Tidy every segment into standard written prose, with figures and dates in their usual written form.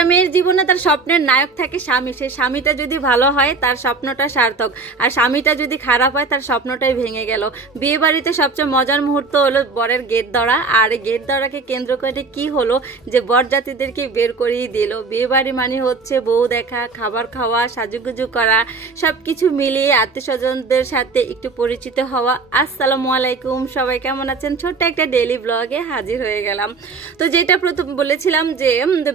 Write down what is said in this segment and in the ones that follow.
একটা মেয়ের জীবনে তার স্বপ্নের নায়ক থাকে স্বামী, সেই স্বামীটা যদি ভালো হয় তার স্বপ্নটা সার্থক, আর স্বামীটা যদি খারাপ হয় তার স্বপ্নটাই ভেঙে গেল। বিয়ে বাড়িতে সবচেয়ে মজার মুহূর্ত হলো বরের গেট ধরা, আর গেট ধরাকে কেন্দ্র করে কি হলো যে বরযাত্রীদেরকে বের করেই দিল। বিয়ে বাড়ি মানে হচ্ছে বউ দেখা, খাবার খাওয়া, সাজুগুজু করা, সবকিছু মিলিয়ে আত্মীয় স্বজনদের সাথে একটু পরিচিত হওয়া। আসসালামু আলাইকুম, সবাই কেমন আছেন? ছোট্ট একটা ডেইলি ব্লগে হাজির হয়ে গেলাম। তো যেটা প্রথম বলেছিলাম যে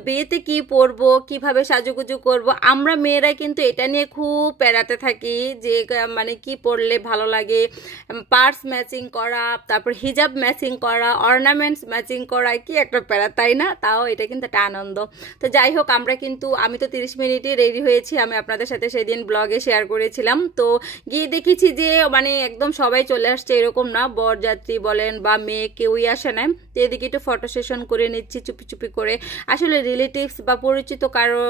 বিয়েতে কি পরবো, কিভাবে সাজুগুজু করব, আমরা মেয়েরা কিন্তু এটা নিয়ে খুব প্যারাতে থাকি যে মানে কি পরলে ভালো লাগে, পার্স ম্যাচিং করা, তারপর হিজাব ম্যাচিং করা, অর্নামেন্টস ম্যাচিং করা, কি একটা প্যারা, তাই না? তাও এটা কিন্তু একটা আনন্দ। তো যাই হোক, আমি তো 30 মিনিটই রেডি হয়েছি, আমি আপনাদের সাথে সেদিন ব্লগে শেয়ার করেছিলাম। তো গিয়ে দেখেছি যে মানে একদম সবাই চলে আসছে এরকম না, বরযাত্রী বলেন বা মেয়ে কেউই আসে না। তো এদিকে একটু ফটো সেশন করে নিচ্ছি চুপি চুপি করে। আসলে রিলেটিভস বা পরিচিত কারো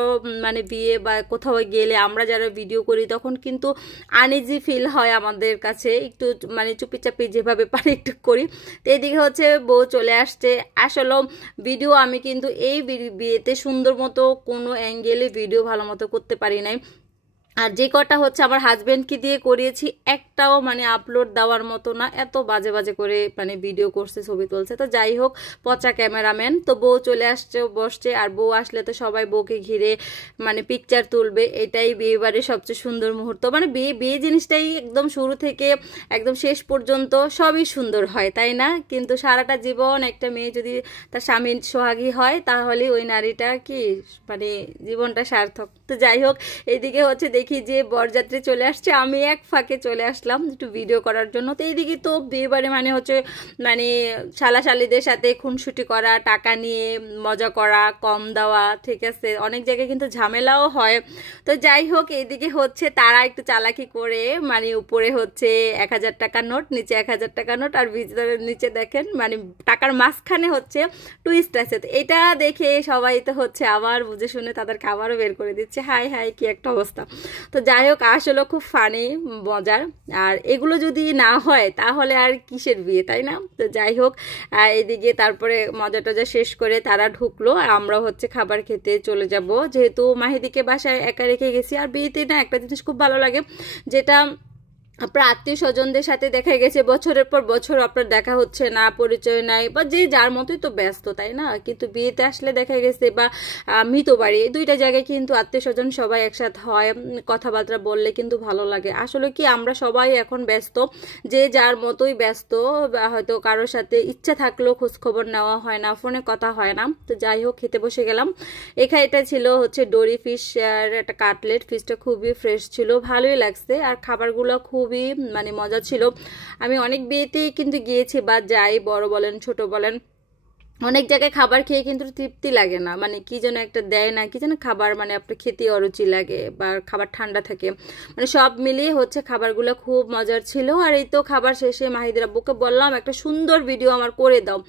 মানে বিয়ে বা কোথাও গেলে আমরা যারা ভিডিও করি তখন কিন্তু আনইজি ফিল হয় আমাদের কাছে, একটু মানে চুপি চাপি যেভাবে পারি একটু করি। তো এদিকে হচ্ছে বউ চলে আসছে। আসলে ভিডিও আমি কিন্তু এই বিয়েতে সুন্দর মতো কোনো অ্যাঙ্গেলে ভিডিও ভালো মতো করতে পারি নাই, আর যে কটা হচ্ছে আমার হাজব্যান্ডকে দিয়ে করিয়েছি একটাও মানে আপলোড দেওয়ার মতো না, এত বাজে বাজে করে মানে ভিডিও করছে, ছবি তুলছে। তো যাই হোক, পচা ক্যামেরাম্যান। তো বউ চলে আসছে, বসছে, আর বউ আসলে তো সবাই বউকে ঘিরে মানে পিকচার তুলবে। এটাই বিয়ে বাড়ির সবচেয়ে সুন্দর মুহূর্ত। মানে বিয়ে জিনিসটাই একদম শুরু থেকে একদম শেষ পর্যন্ত সবই সুন্দর হয়, তাই না? কিন্তু সারাটা জীবন একটা মেয়ে যদি তার স্বামীর সোহাগী হয় তাহলে ওই নারীটা কি মানে জীবনটা সার্থক। তো যাই হোক, এইদিকে হচ্ছে দেখি যে বরযাত্রী চলে আসছে, আমি এক ফাঁকে চলে আসলাম একটু ভিডিও করার জন্য। তো এইদিকে তো বিয়ে বাড়ি মানে হচ্ছে মানে শালাশালিদের সাথে খুনসুটি করা, টাকা নিয়ে মজা করা, কম দেওয়া, ঠিক আছে, অনেক জায়গায় কিন্তু ঝামেলাও হয়। তো যাই হোক, এইদিকে হচ্ছে তারা একটু চালাকি করে মানে উপরে হচ্ছে 1000 টাকার নোট, নিচে 1000 টাকার নোট, আর ভিতরের নিচে দেখেন মানে টাকার মাঝখানে হচ্ছে টুইস্ট আছে। তো এটা দেখে সবাই তো হচ্ছে আবার বুঝে শুনে তাদেরকে আবারও বের করে দিচ্ছে। হাই হাই, কি একটা অবস্থা। তো যাই হোক, আসলে খুব ফানি, মজার। আর এগুলো যদি না হয় তাহলে আর কিসের বিয়ে, তাই না? তো যাই হোক, এদিকে তারপরে মজা টজা শেষ করে তারা ঢুকলো, আর আমরা হচ্ছে খাবার খেতে চলে যাব, যেহেতু মাহিদিকে বাসায় একা রেখে গেছি। আর বিয়েতে না একটা জিনিস খুব ভালো লাগে, যেটা আপনার আত্মীয় স্বজনদের সাথে দেখা গেছে বছরের পর বছর আপনার দেখা হচ্ছে না, পরিচয় নাই, বা যে যার মতোই তো ব্যস্ত, তাই না? কিন্তু বিয়েতে আসলে দেখা গেছে বা মৃত বাড়ি, দুইটা জায়গায় কিন্তু আত্মীয় স্বজন সবাই একসাথে হয়, কথাবার্তা বললে কিন্তু ভালো লাগে। আসলে কি আমরা সবাই এখন ব্যস্ত, যে যার মতোই ব্যস্ত, হয়তো কারোর সাথে ইচ্ছা থাকলেও খোঁজখবর নেওয়া হয় না, ফোনে কথা হয় না। তো যাই হোক, খেতে বসে গেলাম। এটা ছিল হচ্ছে ডোরি ফিশ আর একটা কাটলেট, ফিশটা খুবই ফ্রেশ ছিল, ভালোই লাগছে, আর খাবারগুলো খুবই মানে মজা ছিল। আমি অনেক বিয়েতেই কিন্তু গিয়েছি বা যাই, বড় বলেন ছোট বলেন, অনেক জায়গায় খাবার খেয়ে কিন্তু তৃপ্তি লাগে না, মানে কি যেন একটা দেয় না, কি যেন খাবার মানে আপনার খেতে অরুচি লাগে বা খাবার ঠান্ডা থাকে, মানে সব মিলিয়ে হচ্ছে খাবারগুলো খুব মজার ছিল। আর এই তো খাবার শেষে মাহিদের আব্বুকে বললাম একটা সুন্দর ভিডিও আমার করে দাও,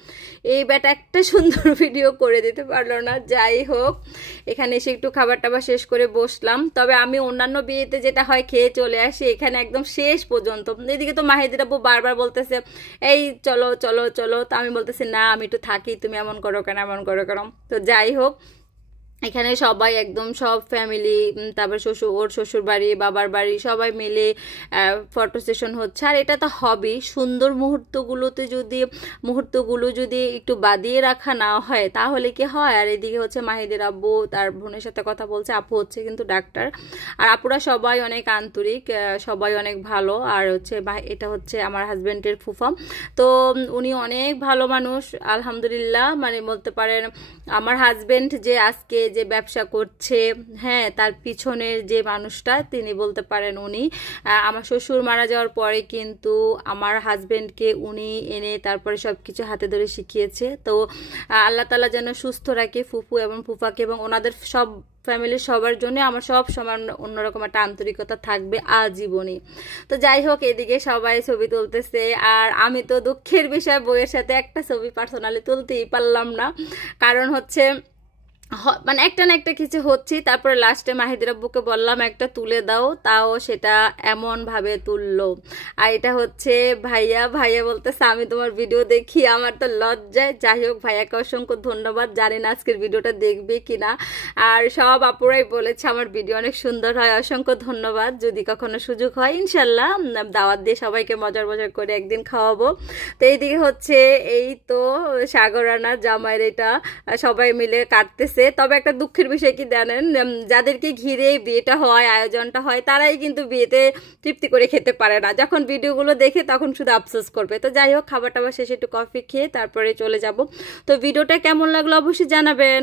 এই বেটা একটা সুন্দর ভিডিও করে দিতে পারলো না। যাই হোক, এখানে এসে একটু খাবার টাবার শেষ করে বসলাম। তবে আমি অন্যান্য বিয়েতে যেটা হয় খেয়ে চলে আসি, এখানে একদম শেষ পর্যন্ত। এদিকে তো মাহিদের আব্বু বারবার বলতেছে এই চলো চলো চলো, তো আমি বলতেছি না, আমি একটু থাকি, তুমি এমন করো কেন, এমন করো কেন। তো যাই হোক, এখানে সবাই একদম সব ফ্যামিলি, তারপর ওর শ্বশুর বাড়ি, বাবার বাড়ি, সবাই মিলে ফটো সেশন হচ্ছে। আর এটা তো হবেই, সুন্দর মুহূর্তগুলো যদি একটু বাদিয়ে রাখা না হয় তাহলে কি হয়। আর এদিকে হচ্ছে মাহিদের আব্বু তার বোনের সাথে কথা বলছে, আপু হচ্ছে কিন্তু ডাক্তার, আর আপুরা সবাই অনেক আন্তরিক, সবাই অনেক ভালো। আর হচ্ছে এটা হচ্ছে আমার হাজব্যান্ডের ফুফা, তো উনি অনেক ভালো মানুষ আলহামদুলিল্লাহ। মানে বলতে পারেন আমার হাজব্যান্ড যে আজকে যে ব্যবসা করছে, হ্যাঁ, তার পিছনের যে মানুষটা তিনি বলতে পারেন উনি। আমার শ্বশুর মারা যাওয়ার পরে কিন্তু আমার হাজব্যান্ডকে উনি এনে তারপরে সব কিছু হাতে ধরে শিখিয়েছে। তো আল্লাহ তাআলা যেন সুস্থ রাখে ফুফু এবং ফুফাকে, এবং ওনাদের সব ফ্যামিলির সবার জন্য আমার সব সময় অন্যরকম একটা আন্তরিকতা থাকবে আজীবনই। তো যাই হোক, এদিকে সবাই ছবি তুলতেছে, আর আমি তো দুঃখের বিষয় বইয়ের সাথে একটা ছবি পার্সোনালি তুলতেই পারলাম না, কারণ হচ্ছে মানে একটা না একটা কিছু হচ্ছে। তারপরে লাস্টে মাহিদের আব্বুকে বললাম একটা তুলে দাও, তাও সেটা এমন ভাবে তুললো। আর এটা হচ্ছে ভাইয়া, ভাইয়া বলতেছে আমি তোমার ভিডিও দেখি, আমার তো লজ্জায়। যাই হোক, ভাইয়াকে অসংখ্য ধন্যবাদ, জানি না আজকের ভিডিওটা দেখবে কিনা। আর সব আপুরাই বলেছে আমার ভিডিও অনেক সুন্দর হয়, অসংখ্য ধন্যবাদ। যদি কখনো সুযোগ হয় ইনশাল্লাহ দাওয়াত দিয়ে সবাইকে মজার মজার করে একদিন খাওয়াবো। তো এইদিকে হচ্ছে এই তো সাগরানা জামাইয়ের এটা সবাই মিলে কাটতেছে। তবে একটা দুঃখের বিষয় কি জানেন, যাদেরকে ঘিরে বিয়েটা হয়, আয়োজনটা হয়, তারাই কিন্তু বিয়েতে তৃপ্তি করে খেতে পারে না। যখন ভিডিওগুলো দেখে তখন শুধু আফসোস করবে। তো যাই হোক, খাবার টাবার শেষে একটু কফি খেয়ে তারপরে চলে যাব। তো ভিডিওটা কেমন লাগলো অবশ্যই জানাবেন।